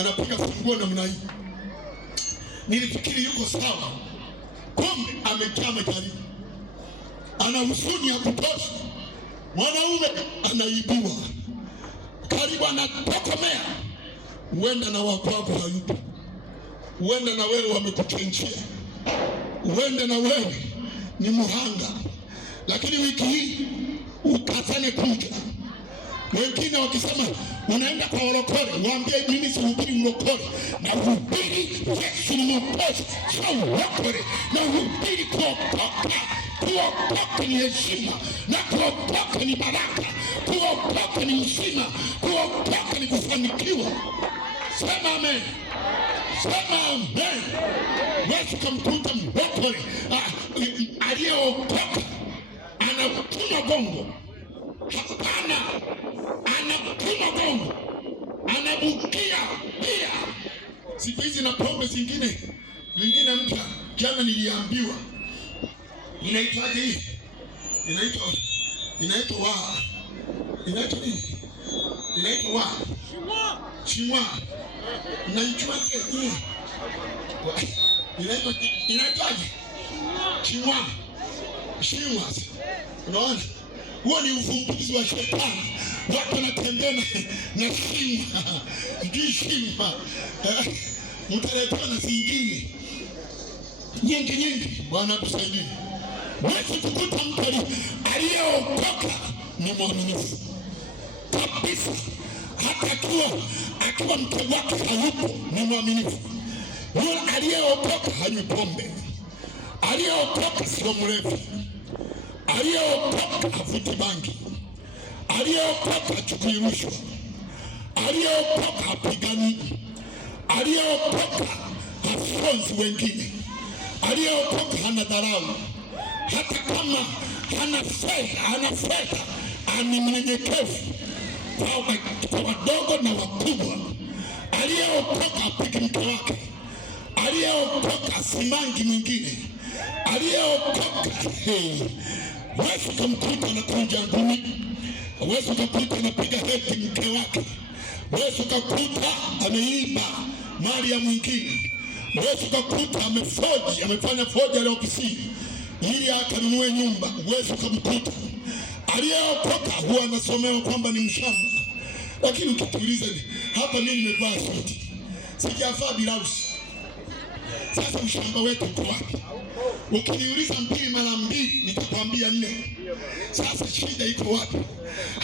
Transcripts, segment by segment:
anapiga funguo namna hii. Nilifikiri yuko sawa, kumbe amejaa majaribu, ana huzuni ya kutosha. Mwanaume anaibiwa, karibu anatokomea. Huenda na wako hayupo, huenda na wewe wamekuchenjia, huenda na wewe ni muhanga. Lakini wiki hii ukazane kuja. Wengine wakisema unaenda kwa walokole, waambie mimi sihubiri mlokole, na uhubiri Yesu ni Mwokozi, sio ulokole. Na uhubiri kuokoka. Kuokoka ni heshima, na kuokoka ni baraka, kuokoka ni uzima, kuokoka ni kufanikiwa. Sema amen. Sema amen. Wewe kumkuta mlokole aliyeokoka anakuna gongo. Hapana, anakuna gongo, anabukia pia. Siku hizi na pombe zingine mpya. Jana niliambiwa inaitwaje hii? Inaitwa nini? Inaitwa chimwa. Naitwaje hii? Inaitwaje? Chimwa. Unaona? Huo ni uvumbuzi wa shetani. Watu wanatembea na shima. Sijui shima. Mtaletewa na zingine nyingi. Bwana tusaidie. Wewe kukuta mtu aliyeokoka ni mwaminifu kabisa. Hata akiwa mke wake hayupo, ni mwaminifu. Yule aliyeokoka hanywi pombe. Aliyeokoka sio mlevi. Aliyeokoka havuti bangi. Aliyeokoka hachukui rushwa. Aliyeokoka hapigani. Aliyeokoka hafonzi wengine. Aliyeokoka hana dharau. Hata kama hana fedha, ni mnyenyekevu kwa wadogo na wakubwa. Aliyeokoka hapigi mke wake. Aliyeokoka simangi mwingine. Aliyeokoka wewe kumkuta anakunja ngumi, wewe kumkuta anapiga heki mke wake, wewe kumkuta ameiba mali ya mwingine, wewe kumkuta amefanya foja ya ofisi ili akanunue nyumba. Wewe kumkuta aliyeokoka huwa anasomewa kwamba ni mshamba. Lakini ukituuliza hapa mimi nimevaa suti, sijavaa bilausi. Sasa ushamba wetu uko wapi? Ukiniuliza 2 mara 2 nitakwambia 4. Sasa shida iko wapi?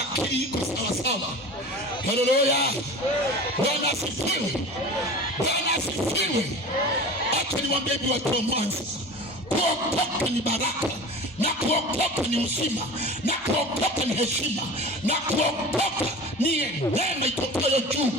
Akili iko sawa. Haleluya. Bwana asifiwe. Bwana asifiwe. Acha niwaambie watu wa Mwanza, kuokoka ni baraka, na kuokoka ni uzima, na kuokoka ni heshima, na kuokoka ni neema itokayo juu.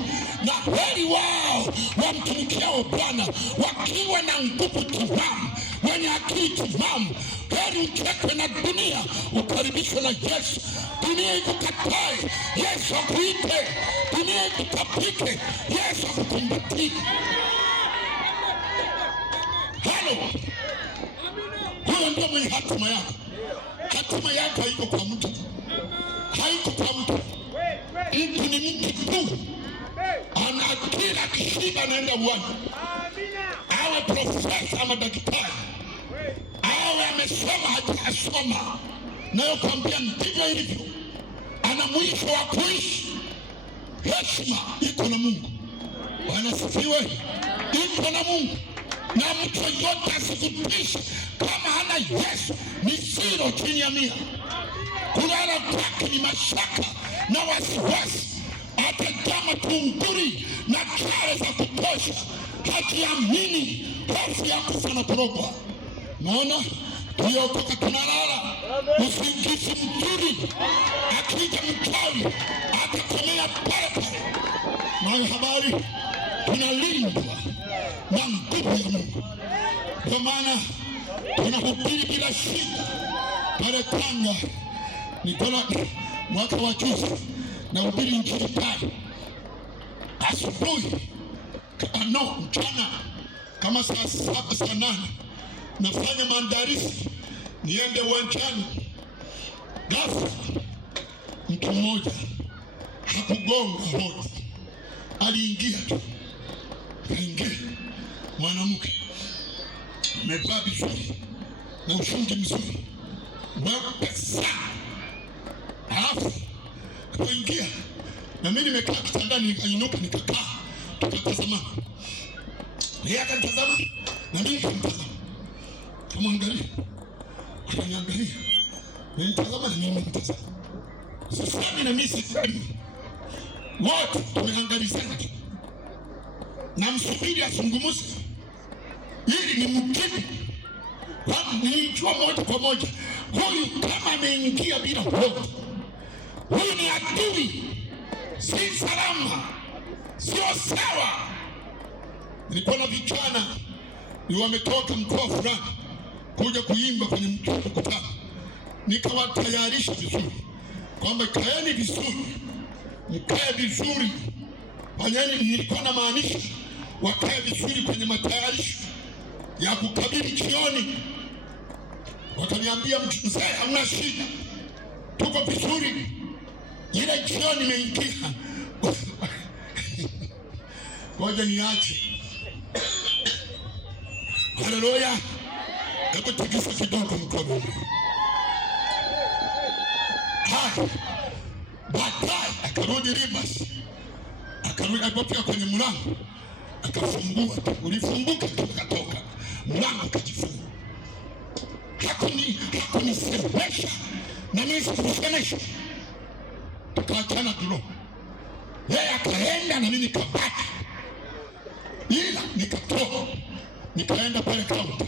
Na heri wao wamtumikiao Bwana wakiwa na nguvu timamu, wenye akili timamu. Heri uchekwe na dunia, ukaribishwe na Yesu. Dunia ikukatae, Yesu akuite. Dunia ikutapike, Yesu akukumbatie. Halo. Huyo ndio mwenye hatima yako. Hatima yako haiko kwa mtu. Haiko kwa mtu. Mtu ni mtu tu. Ana kila kishiba anaenda uwanja. Awe profesa ama daktari, awe amesoma hajasoma, nayo kwambia ndivyo ilivyo. Ana mwisho wa kuishi. Heshima iko na Mungu. Bwana asifiwe. Iko na Mungu. Na mtu yote asikutishe kama hana Yesu, ni 0 chini ya 100. Kulala kwake ni mashaka na wasiwasi. Hata kama tunguri na kale za kutosha, hakiamini, hofu ya kufa na kurogwa. Naona tuliokoka tunalala usingizi mzuri. Akija mchawi atakomea pale. Na habari tunalindwa na nguvu ya Mungu. Kwa maana tunahubiri bila shida. Pale Tanga nikola mwaka wa juzi na hubiri injili pale asubuhi, mchana kama saa 7 saa 8 nafanya maandalizi niende uwanjani. Ghafla mtu mmoja hakugonga hodi, aliingia tu kaingia mwanamke amevaa vizuri na ushungi mzuri mweupe sana. Halafu akaingia na mimi nimekaa kitandani, nikainuka nikakaa, tukatazama. Yeye akanitazama na mimi nikamtazama, kamwangalia, akaniangalia, nitazama na mimi nitazama. Sasa na mimi sisemi, wote tumeangalizana tu, na msubiri azungumze ili nimjibu. Nilijua moja kwa moja huyu kama ameingia bila uoga, huyu ni adui, si salama, sio sawa. Nilikuwa na vijana ni wametoka mkoa fulani kuja kuimba kwenye mkutano, nikawatayarisha vizuri kwamba kaeni vizuri, mkae vizuri. Fanyeni, nilikuwa na maanisha wakae vizuri kwenye matayarisho ya kukabili jioni. Wakaniambia mzee, hamna shida, tuko vizuri. Ile jioni imeingia. Ngoja niache. Haleluya. Hebu tikisa kidogo mkono. Baadaye akarudi Rivers, akarudi alipofika kwenye mlango akafungua, ulifunguka tukatoka, mlango akajifunga. Hakunisemesha na mimi sikusemesha, tukaachana duro. Yeye akaenda na mimi nikabaki, ila nikatoka nikaenda pale kaunta,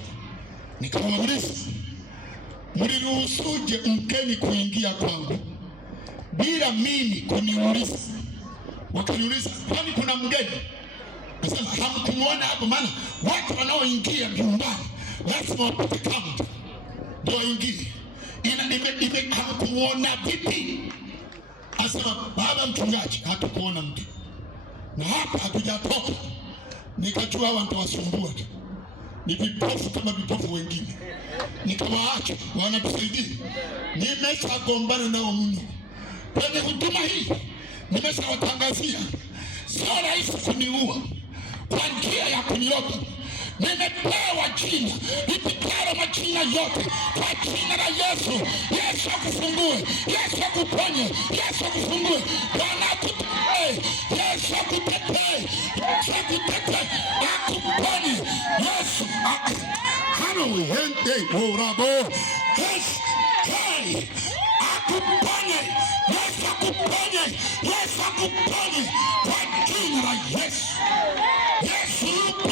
nikamwuliza, mliruhusuje mgeni kuingia kwangu bila mimi kuniuliza? Wakaniuliza, kwani kuna mgeni? Nasema hamkumuona hapo, maana watu wanaoingia vyumbani lazima wapate kaunta ndio waingie. Hamkumuona vipi? Asema, baba mchungaji, hatukuona mtu na hapa hatujatoka. Nikajua hawa nitawasumbua tu, ni vipofu kama vipofu wengine, nikawaacha wanatusaidia. Nimeshagombana nao mno kwenye huduma hii, nimeshawatangazia sio rahisi kuniua kwa njia ya kunioga. Nimepewa jina lipitalo majina yote, kwa jina la Yesu. Yesu akufungue, Yesu akuponye, Yesu akufungue. Bwana akutetee, Yesu akutetee, Yesu akutetee, akuponye Yesu. Hano wende urabo, Yesu akuponye, Yesu akuponye, Yesu akuponye kwa jina la Yesu. Yesu yupo.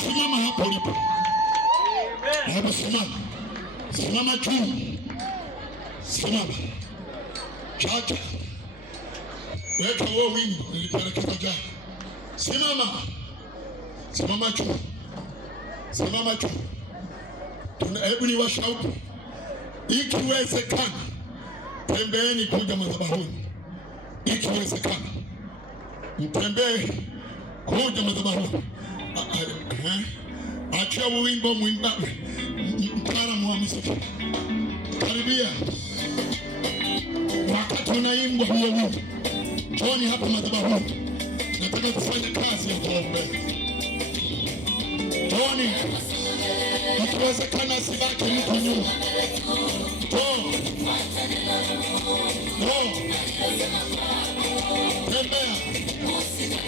Simama hapo ulipo. Hebu simama. Simama juu. Simama. Chacha. Weka huo wimbo nilipelekeza jana. Simama. Simama juu. Simama juu. Hebu ni washauri, ikiwezekana tembeeni kuja madhabahuni. Ikiwezekana mtembee kuja madhabahuni. Achia wimbo mwimba mtaalamu wa muziki. Karibia wakati unaimbwa huo wimbo, njoni hapa madhabahuni. Nataka kufanya kazi ya kuombea. Njoni, ikiwezekana asibaki mtu nyuma. Tembea.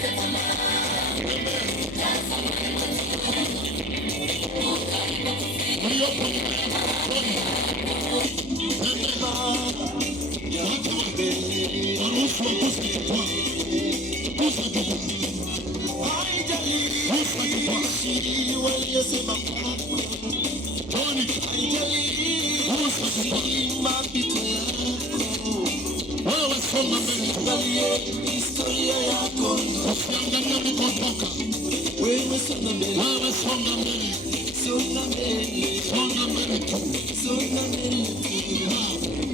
Wewe songa mbele, historia yako usiangalie ulikotoka. Wewe songa mbele, wewe songa mbele, songa mbele, songa mbele tu, songa mbele tu.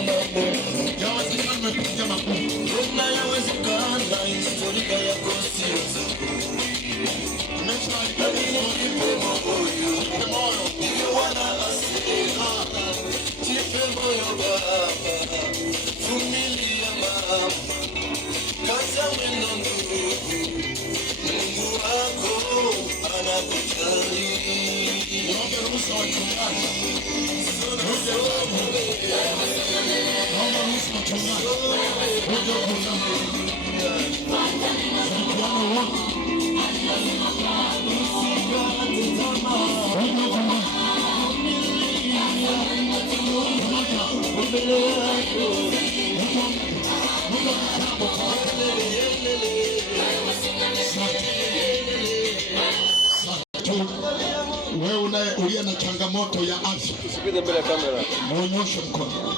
Yawezekana umepitia magumu. Yawezekana historia yako sio nzuri. Umeshaibadili moyo. Ndiyo wana asema. Jipe moyo baba. Vumilia mama. Kaza mwendo ndugu. Mungu wako anakujali. Naomba ruhusa wachungaji. Naomba ruhusa wachungaji. Ngoja kuona. Mwana wangu. Wewe uliye na changamoto ya afya, usipite mbele ya kamera, muonyeshe mkono.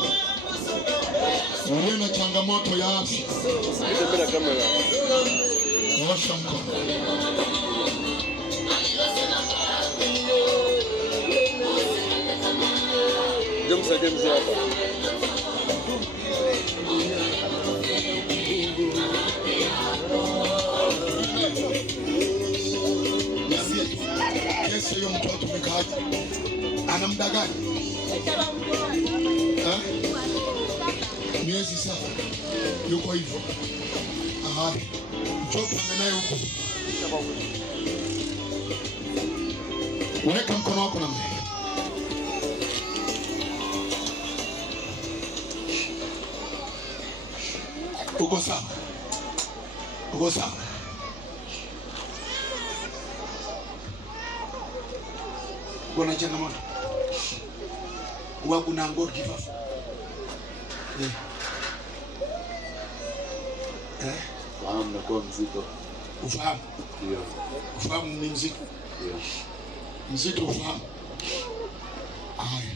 Uliye na changamoto ya afya, usipite mbele ya kamera, nyosha mkono. Jamsa James hapa. Kesi hiyo mtoto umekaaje? Ana muda gani? Miezi saba. Yuko hivyo. Aha. Mtoto anaye huko. Weka mkono wako na mimi. Uko sawa? Uko sawa? Kuna changamoto. Wabu na ngoro kifafu. Fahamu nakuwa mzito. Ufahamu? Ndio. Ufahamu ni mzito? Ndio. Mzito ufahamu? Haya.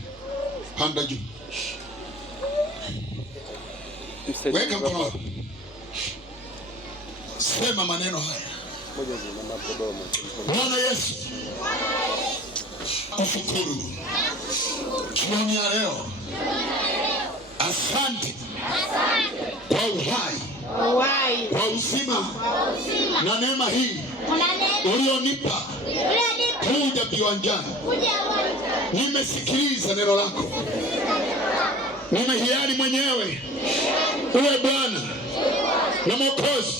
Panda juu. Weka mkono wako. Sema maneno haya. Bwana Yesu, kushukuru jioni ya leo. Asante kwa uhai, kwa uzima na neema hii ulionipa kuja viwanjani. Nimesikiliza neno lako, nimehiari mwenyewe uwe Bwana na Mwokozi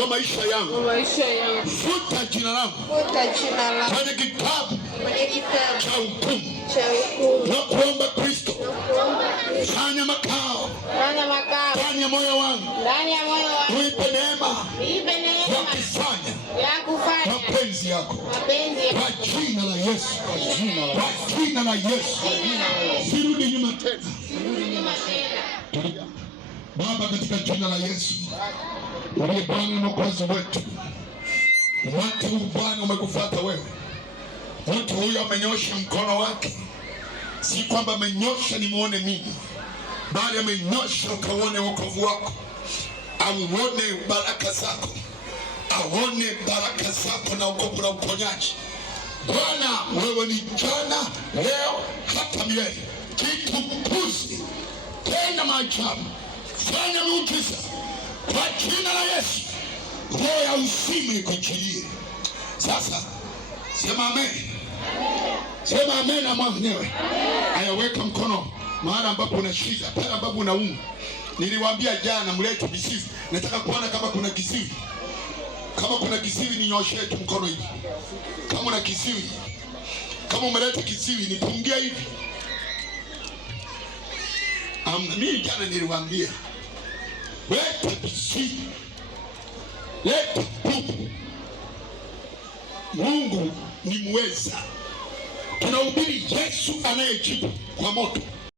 wa maisha yangu. Futa jina langu kwenye kitabu cha hukumu na kuomba Kristo. Fanya makao ndani ya moyo wangu. Nipe neema ya kufanya mapenzi yako. Kwa jina la Yesu. Kwa jina la Yesu. Sirudi nyuma tena. Baba, katika jina la Yesu, uliye Bwana na Mwokozi wetu, watu Bwana umekufuata wewe. Mtu huyo amenyosha mkono wake, si kwamba amenyosha nimuone mimi, bali amenyosha ukaone wokovu wako, auone baraka zako, aone baraka zako na wokovu na uponyaji. Bwana, wewe ni jana, leo, hata milele. Jitukuze tena maajabu. Fanya muujiza kwa jina la Yesu. Roho ya uzima ikujilie sasa. Sema amen. Sema amen na mwenyewe. Ayaweka mkono mahali ambapo una shida, pale ambapo unaumwa. Niliwaambia jana mlete kisiwi. Nataka kuona kama kuna kisiwi. Kama kuna kisiwi ninyoshe tu mkono hivi. Kama una kisiwi. Kama umeleta kisiwi nipungia hivi. Mimi jana niliwaambia leta kisiwi. Leta pupu. Mungu ni muweza. Tunahubiri Yesu anayejibu kwa moto.